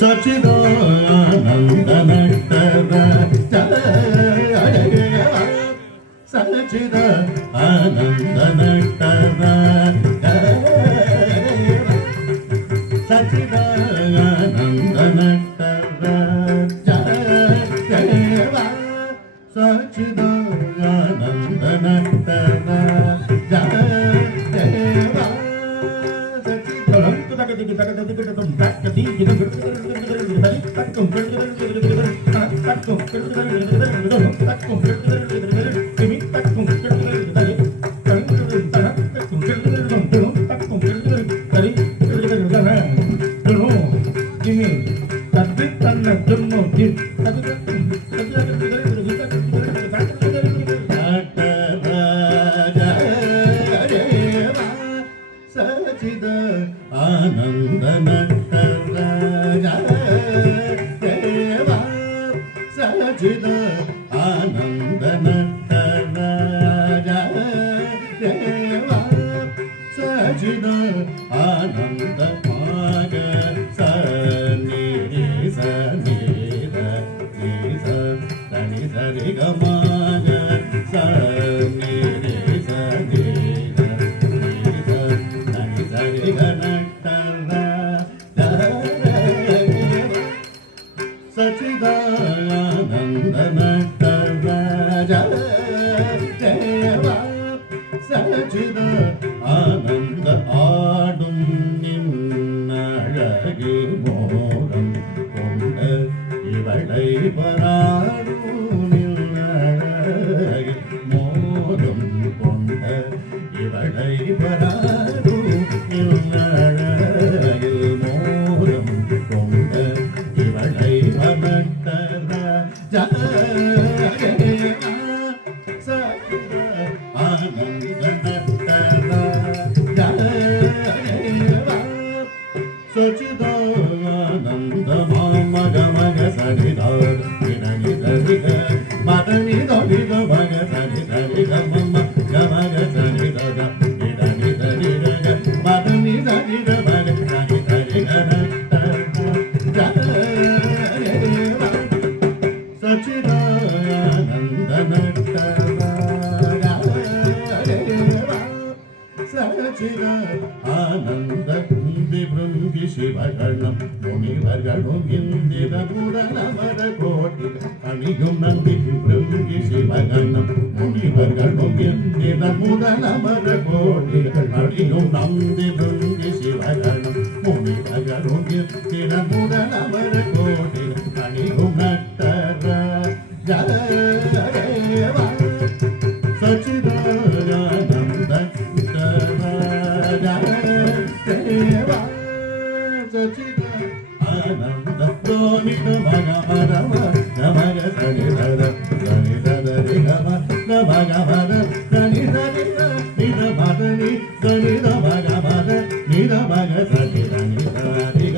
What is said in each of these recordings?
ಸಚಿದಾನಂದ ನಟರ ಸಚಿದ ಆನಂದ ನಟರ ಸಚಿದಾನಂದ ನಟರ ಸಚಿದಾನಂದ ನಟರ ಸಚಿದ ಆನಂದ ನಟರ ದೇವ ಸಚಿದ ಆನಂದ ನಟರ ದೇವ ಸಚಿದ ಆನಂದ ಮಾಗ ಸನಿ ಸನಿದ ನಿಸ ಸನಿ ಸರಿ ಗಮಾಗ ಸನಿ ಸನಿದ ನಿಸ ಸನಿ ಸರಿ ಗನಟರ ಸಚಿದಾನಂದ ನಟರ ದೇವ ಸಚಿದ ಆನಂದ ಆಡುಂ ನಿನ್ನழகு மோகம் கொண்ட இவளை பராடு நின்னழகு மோகம் கொண்ட இவளை பராடு நின்னழகு மோகம் கொண்ட இவளை பமட்டர ஆனந்த நட்டர ಸಚಿದಾನಂದ ಮಗ ಮಗ ಸರಿದಾರ ನಿಧನಿ ಸರಿಗ ಮದನಿ ದೊಡಿದ ಮಗ ಸರಿ ಸರಿ ಗಮ ಗಮಗ ಸರಿದ ನಿಧನಿ ಸರಿಗ ಮದನಿ ಸರಿದ ಮಗ ಸರಿ ಸರಿ ಸಚಿದಾನಂದ ನಟರ ಸಚಿದ ಆನಂದ ಕುಂದಿ ಭೃಂಗಿ ಶಿವಗಣಂ ಮುನಿವರ್ಗಣುಂ ಇಂದಿರ ಗುಣನಮರ ಕೋಟಿ ಅಣಿಯುಂ ನಂದಿ ಭೃಂಗಿ ಶಿವಗಣಂ ಮುನಿವರ್ಗಣುಂ ಇಂದಿರ ಗುಣನಮರ ಕೋಟಿ ಅಣಿಯುಂ ನಂದಿ ಭೃಂಗಿ ಶಿವಗಣಂ ಮುನಿವರ್ಗಣುಂ ಇಂದಿರ ಗುಣನಮರ ಕೋಟಿ ಅಣಿಯುಂ ನಟರ ದೇವ ಸಚಿದಾನಂದ ದೇವ ಸಚಿದ ಆನಂದ ಪ್ರೋಮಿತ ಮಗ ಮರಮ ಗಮಗ ಸನಿಧರ ಗಣಿಧರಿ ಗಮ ಗಮಗ ಮರ ಗಣಿಧರಿದ ನಿಧ ಮದನಿ ಗಣಿದ ಮಗ ಮರ ನಿಧ ಮಗ ಸನಿಧ ನಿಧರಿಗ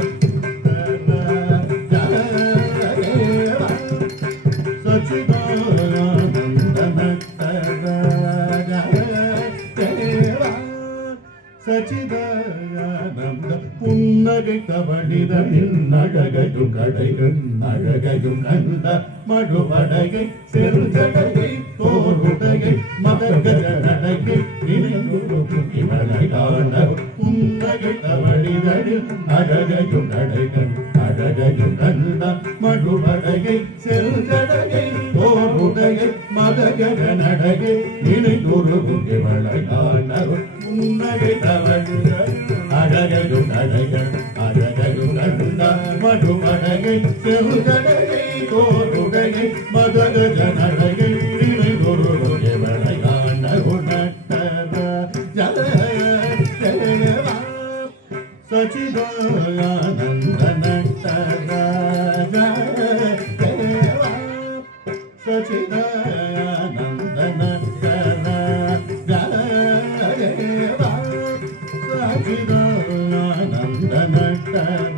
ಸಚಿದಾನಂದ ನಟರ ದೇವ ಸಚಿದಾನಂದ புன்னகை கவனித நின்னழகையும் கடைகள் அழகையும் கண்ட மடுபடகை செருஜடகை தோருடகை மதகஜ நடகை நினைவுறும் இவளை காண புன்னகை கவனிதனில் அழகையும் கடைகள் அழகையும் கண்ட மடுபடகை செருஜடகை தோருடகை மதகஜ நடகை நினைவுறும் இவளை காண புன்னகை கவனித அழகையும் கடைகள் அழகையும் கண்ட மடுபடகை செருஜடகை தோருடகை மதகஜ நடகை நினைவுறும் இவளை காண நட்டர தேவ சச்சிதானந்த நட்டர தேவ சச்சிதானந்த நட்டர தேவ சச்சிதானந்த நட்டர